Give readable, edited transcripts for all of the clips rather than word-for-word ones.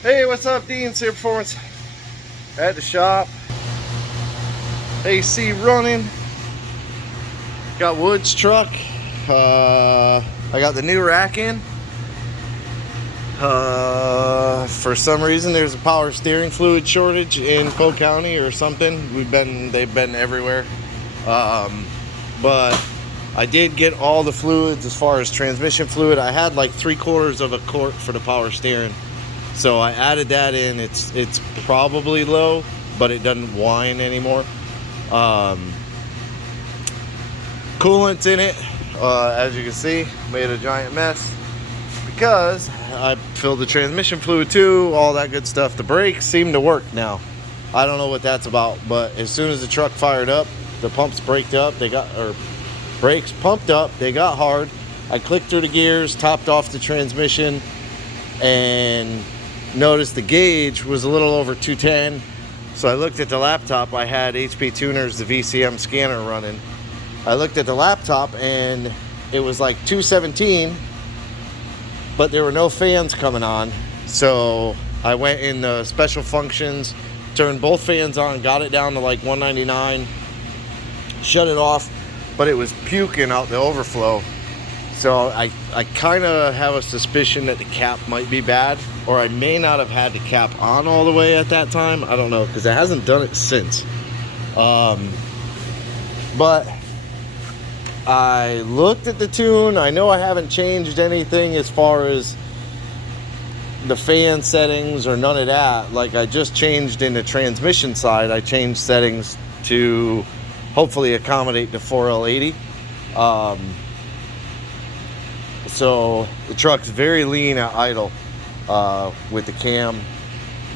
Hey, what's up? Dean, Sear Performance at the shop. AC running. Got Wood's truck. I got the new rack in. For some reason, there's a power steering fluid shortage in Polk County or something. They've been everywhere. But I did get all the fluids as far as transmission fluid. I had like 3/4 of a quart for the power steering. So I added that in. It's probably low, but it doesn't whine anymore. Coolant's in it, as you can see, made a giant mess because I filled the transmission fluid too, all that good stuff. The brakes seem to work now. I don't know what that's about, but as soon as the truck fired up, the pumps braked up. Brakes pumped up. They got hard. I clicked through the gears, topped off the transmission, and noticed the gauge was a little over 210. So I looked at the laptop. I had HP Tuners, the VCM scanner running. I looked at the laptop and it was like 217, but there were no fans coming on. So I went in the special functions, turned both fans on, got it down to like 199, shut it off, but it was puking out the overflow. So I kind of have a suspicion that the cap might be bad, or I may not have had the cap on all the way at that time. I don't know, because it hasn't done it since. But I looked at the tune. I know I haven't changed anything as far as the fan settings or none of that. Like, I just changed in the transmission side. I changed settings to hopefully accommodate the 4L80. So the truck's very lean at idle with the cam.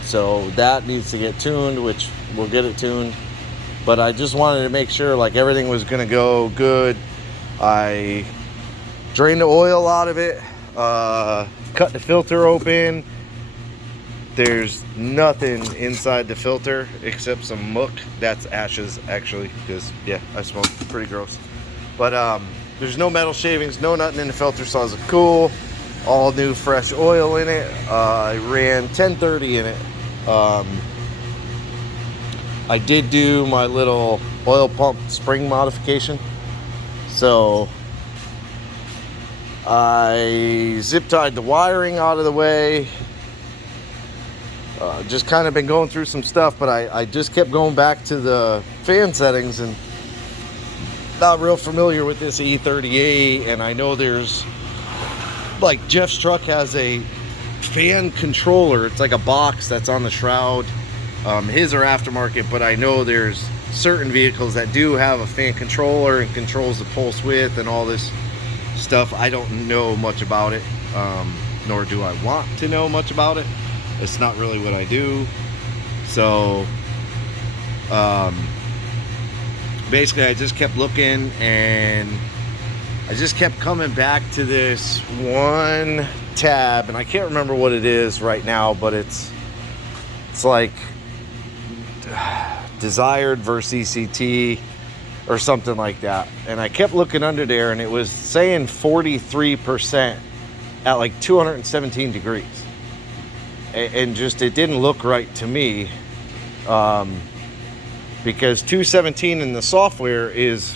So that needs to get tuned, which we'll get it tuned. But I just wanted to make sure like everything was gonna go good. I drained the oil out of it, cut the filter open. There's nothing inside the filter except some muck. That's ashes actually, because yeah, I smoke. Pretty gross. But there's no metal shavings, no nothing in the filter, so I was like, cool. All new fresh oil in it. I ran 1030 in it. I did do my little oil pump spring modification. So I zip tied the wiring out of the way. Just kind of been going through some stuff, but I just kept going back to the fan settings and not real familiar with this E38. And I know there's like Jeff's truck has a fan controller. It's like a box that's on the shroud. His are aftermarket, but I know there's certain vehicles that do have a fan controller and controls the pulse width and all this stuff. I don't know much about it, nor do I want to know much about it. It's not really what I do. So basically I just kept looking and I just kept coming back to this one tab, and I can't remember what it is right now, but it's like desired versus ECT or something like that. And I kept looking under there and it was saying 43% at like 217 degrees. And just, it didn't look right to me, because 217 in the software is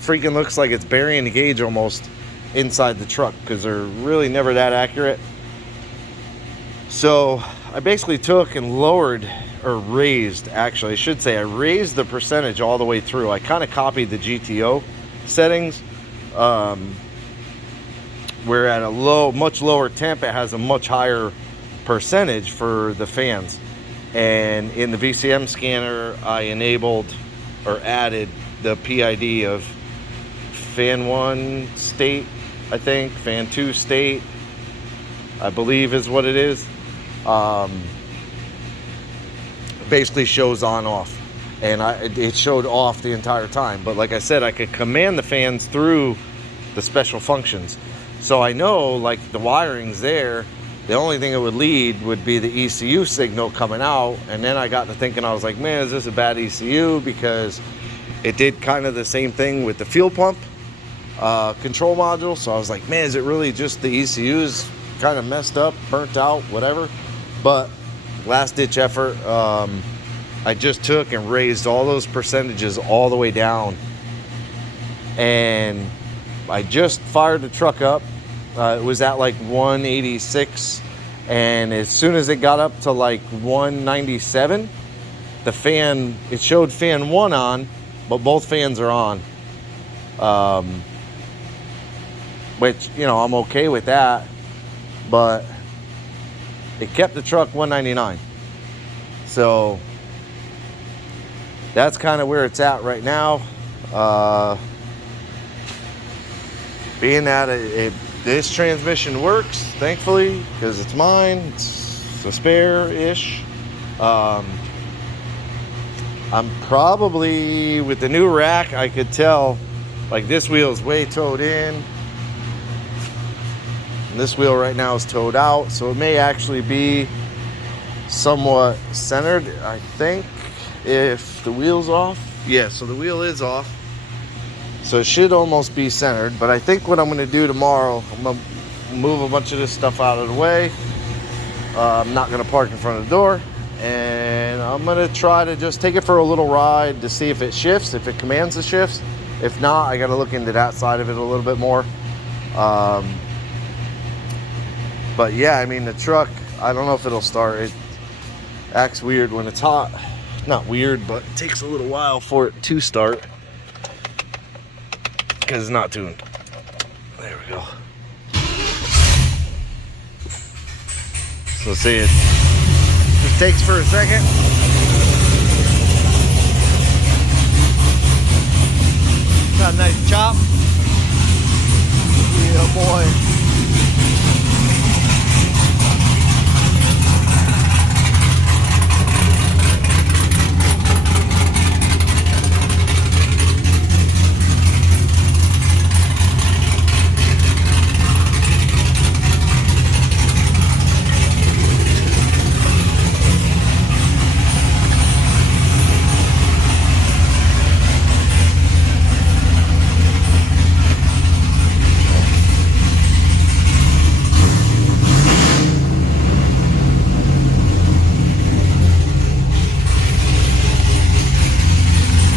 freaking looks like it's burying the gauge almost inside the truck, because they're really never that accurate. So I basically took and lowered, or raised, actually I should say, I raised the percentage all the way through. I kind of copied the GTO settings, where at a much lower temp it has a much higher percentage for the fans. And in the VCM scanner I enabled or added the PID of fan 1 state, I think fan 2 state, I believe is what it is. Basically shows on off, and it showed off the entire time. But like I said, I could command the fans through the special functions, so I know like the wiring's there. The only thing it would lead would be the ECU signal coming out. And then I got to thinking, I was like, man, is this a bad ECU? Because it did kind of the same thing with the fuel pump control module. So I was like, man, is it really just the ECU's kind of messed up, burnt out, whatever? But last ditch effort, I just took and raised all those percentages all the way down, and I just fired the truck up. It was at like 186, and as soon as it got up to like 197, the fan, it showed fan 1 on, but both fans are on. Which, you know, I'm okay with that, but it kept the truck 199. So that's kind of where it's at right now. Being that this transmission works, thankfully, because it's mine. It's a spare-ish. I'm probably, with the new rack, I could tell, like, this wheel is way towed in. And this wheel right now is towed out, so it may actually be somewhat centered, I think, if the wheel's off. Yeah, so the wheel is off. So it should almost be centered, but I think what I'm going to do tomorrow, I'm going to move a bunch of this stuff out of the way. I'm not going to park in front of the door, and I'm going to try to just take it for a little ride to see if it shifts, if it commands the shifts. If not, I got to look into that side of it a little bit more. But yeah, I mean, the truck, I don't know if it'll start. It acts weird when it's hot. Not weird, but it takes a little while for it to start, because it's not tuned. There we go. So see, it just takes for a second. Got a nice chop. Yeah, boy.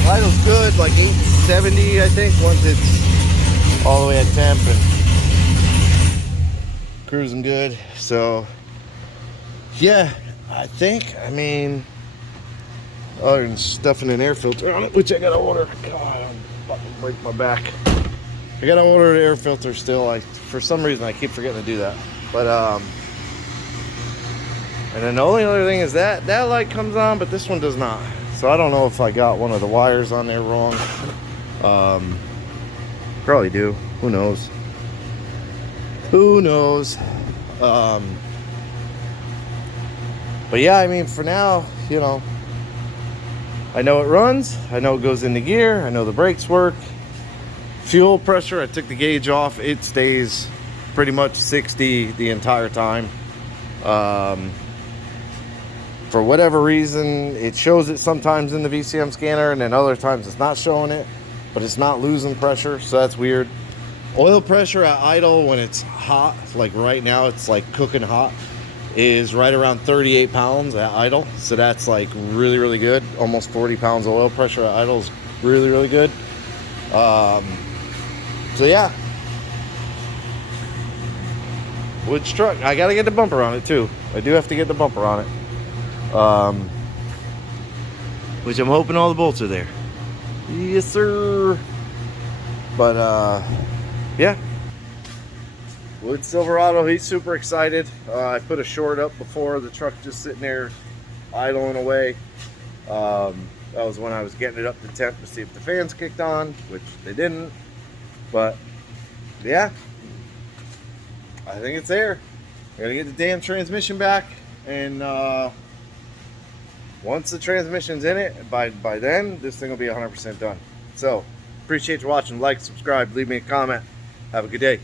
Idle's good, like 870, I think, once it's all the way at temp and cruising good. So yeah, I think, I mean, other than stuffing an air filter on it, which I gotta order. God, I'm about to break my back. I gotta order an air filter still. For some reason I keep forgetting to do that. But and then the only other thing is that light comes on, but this one does not. So I don't know if I got one of the wires on there wrong. Probably do. Who knows? Who knows? But yeah, I mean, for now, you know, I know it runs. I know it goes into gear. I know the brakes work. Fuel pressure, I took the gauge off. It stays pretty much 60 the entire time. For whatever reason, it shows it sometimes in the VCM scanner, and then other times it's not showing it, but it's not losing pressure, so that's weird. Oil pressure at idle when it's hot, like right now it's like cooking hot, is right around 38 pounds at idle, so that's like really, really good. Almost 40 pounds of oil pressure at idle is really, really good. So yeah. Which truck? I gotta get the bumper on it too. I do have to get the bumper on it. Which I'm hoping all the bolts are there. Yes, sir. But yeah. Wood Silverado, he's super excited. I put a short up before, the truck just sitting there idling away. That was when I was getting it up to temp to see if the fans kicked on, which they didn't. But yeah, I think it's there. I gotta get the damn transmission back, and once the transmission's in it, by then, this thing will be 100% done. So, appreciate you watching. Like, subscribe, leave me a comment. Have a good day.